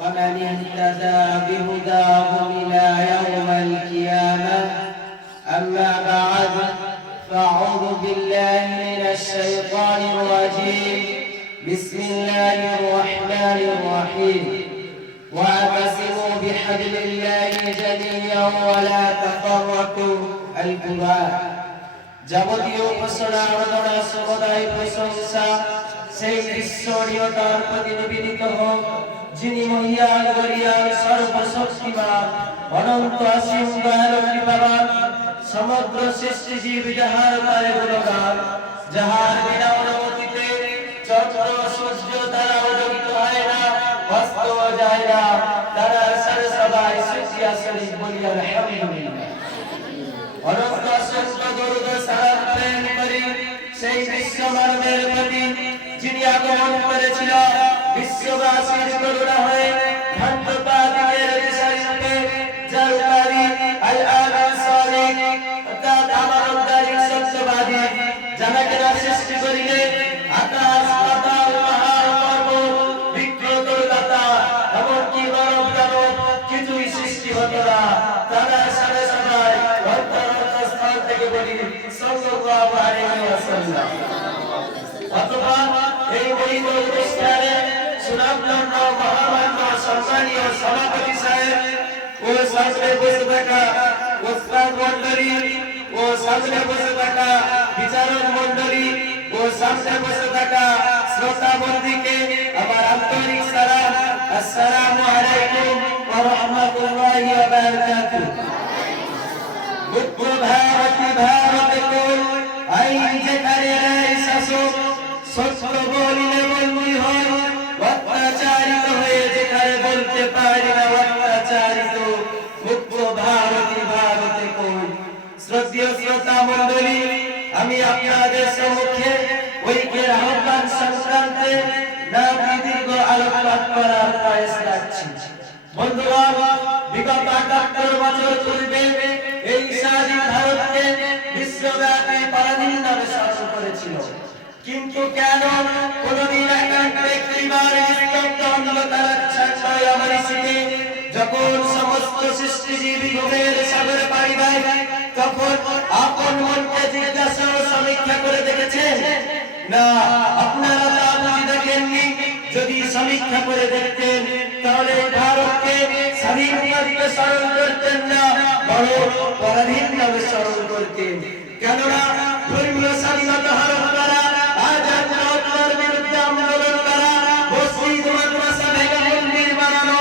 ومن اهتدى بهداه إلى يوم القيامة أما بعد فأعوذ بالله من الشيطان الرجيم بسم الله الرحمن الرحيم واعتصموا بحبل الله جميعا ولا تفرقوا القرآن যাবতীয় ঘোষণা আরাধনা সমুদায় প্রশংসা সেই ঈশ্বরীয় তার প্রতি নিবেদিত হোক যিনি মহিয়ান গরিয়ান সর্বশক্তিমান, অনন্ত অসীম দয়ালু কৃপাবান, সমগ্র সৃষ্টি জীব যাহার পারে গুণগান, যাহার বিনা অনুমতিতে সূর্য, তারা হয় না যায় না, তারা সারে সবাই সুচিয়া শরীফ বলি আলহামদুলিল্লাহ। অনন্ত অসংখ্য দরুদ সালাম প্রেম করি, সেই বিশ্ব মানবের প্রতি যিনি আগমন করেছিল বিশ্ববাসীর করুণা হয়ে। ধন্যবাদের বিষয়কে যার উপরি আল আমিন मौलाना मोहम्मद मासौसानी और सभापति साहब वो सबने बुज़ुर्ग का उस्ताद मंडली वो सबने बुज़ुर्ग का विचारक मंडली वो सबने बुज़ुर्ग का श्रोता बंदी के हमारा आंतरिक सलाम अस्सलाम वालेकुम व रहमतुल्लाहि व बरकातुहू मुद्दु भारत भारत को आई जे करे रे ससो सत्य बोली আহ্বান সংক্রান্তে আলোকপাত করার প্রয়াস রাখছি। এই ভারতকে যখন সমস্ত সৃষ্টিজীবী তখন আপন মনকে জিজ্ঞাসা সমীক্ষা করে দেখেছেন না, আপনারা তা বুঝি দেখেননি, যদি সমীক্ষা করে দেখতেন, তাহলে ভারতকে স্বাধীন ভারতকে স্মরণ করতেন না, বরং পরাধীন নামে স্মরণ করতেন। কেননা, ধর্মীয় স্বাধীনতা হরণ করা আজাদ নওয়ার বিরুদ্ধে আন্দোলন করা মসজিদ, মাদ্রাসা ভেঙে মন্দির বানানো,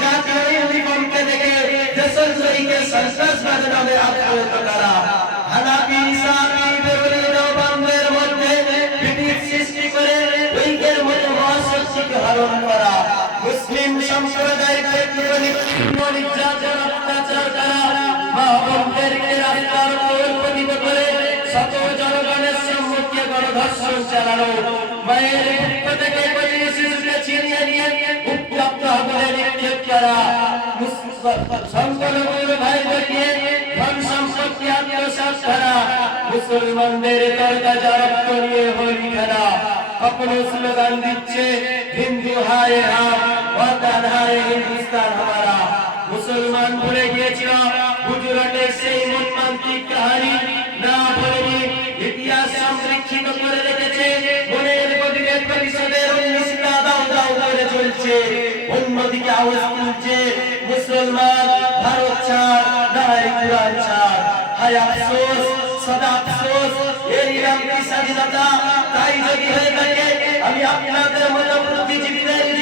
জাতীয় ইউনিফর্মকে দেখে দেশদ্রোহীকে সন্ত্রাসবাদ নামে আখ্যায়িত করা নির্যাতন অত্যাচার করা মা বোনদেরকে রাস্তার উপর পতিত করে মুসলমানদের তরকাজা রক্ত নিয়ে হোলি খেলা কখনো স্লোগান দিচ্ছে হিন্দু হায় হাম হিন্দুস্তান হামারা মুসলমান ভুলে গিয়েছিল গুজরাটের সেই মর্মান্তিক কাহানি। না বলেনি, ইতিহাস সংরক্ষিত করে রেখেছে মনের গদিতে প্রতিশোধের উন্নিশটা দাও দাও করে চলছে। অন্যদিকে আওয়াজ তুলছে, মুসলমান, ভারত ছাড় নাই কুরআন ছাড়। হায় আফসোস, সদা আফসোস এই রামটি স্বাধীনতা? তাই যদি হয়ে থাকে, আমি আপনাদের মতো বুদ্ধিজীবীদের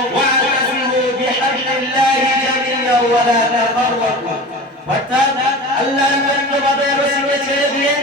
লা তাফাররাকু অর্থাৎ আল্লাহর পবিত্রভাবে রশিকে ছেড়ে দিয়ে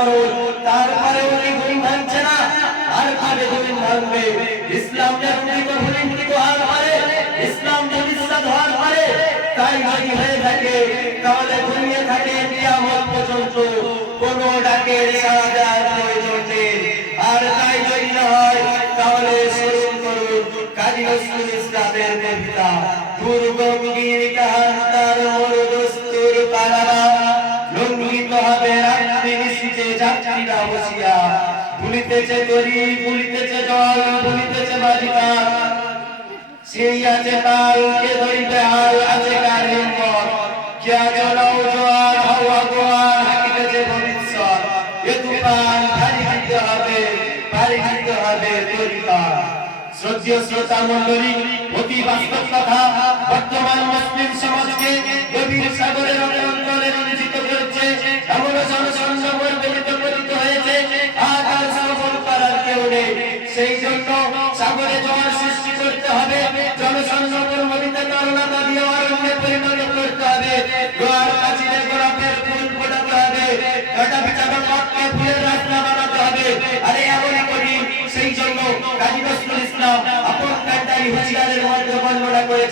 তরুণ তারপরে উনি ঘুম ভাঙছে না, আর ভাবে আর তাই যদি না হয়, তাহলে করুন যাত্রীরা বসিয়া ভুলিতেছে তরি ভুলিতেছে জল, ভুলিতেছে বালিকা। সেই আছে তাল, কে হাল, আছে হাকিতেছে ভবিষ্যৎ এ তুফান, ভারী দিতে হবে, ভারী দিতে হবে শ্রদ্ধীয় শ্রোতা মন্ডলী অতি বাস্তব কথা, বর্তমান মুসলিম সমাজকে গভীর সাগরের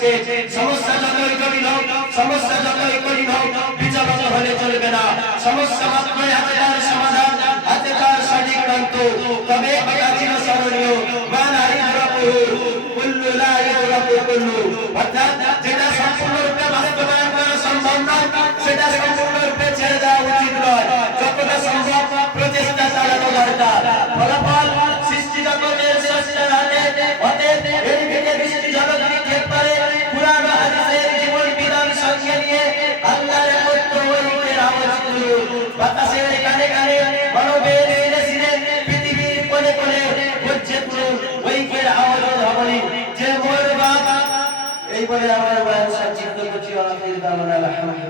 করেছে সমস্যা যতই জটিল হোক সমস্যা যতই কঠিন হোক বিচারত হলে চলবে না। সমস্যা মাত্রই হাতে তার সমাধান হাতে তার সঠিক প্রান্ত। তবে ছিল স্মরণীয়। সেটা সম্পূর্ণরূপে ছেড়ে দেওয়া উচিত নয়। যতটা সম্ভব বলে আমার বয়ান সংক্ষিপ্ত করছি আলহামদুলিল্লাহ আলহামদুলিল্লাহ রাব্বিল আলামিন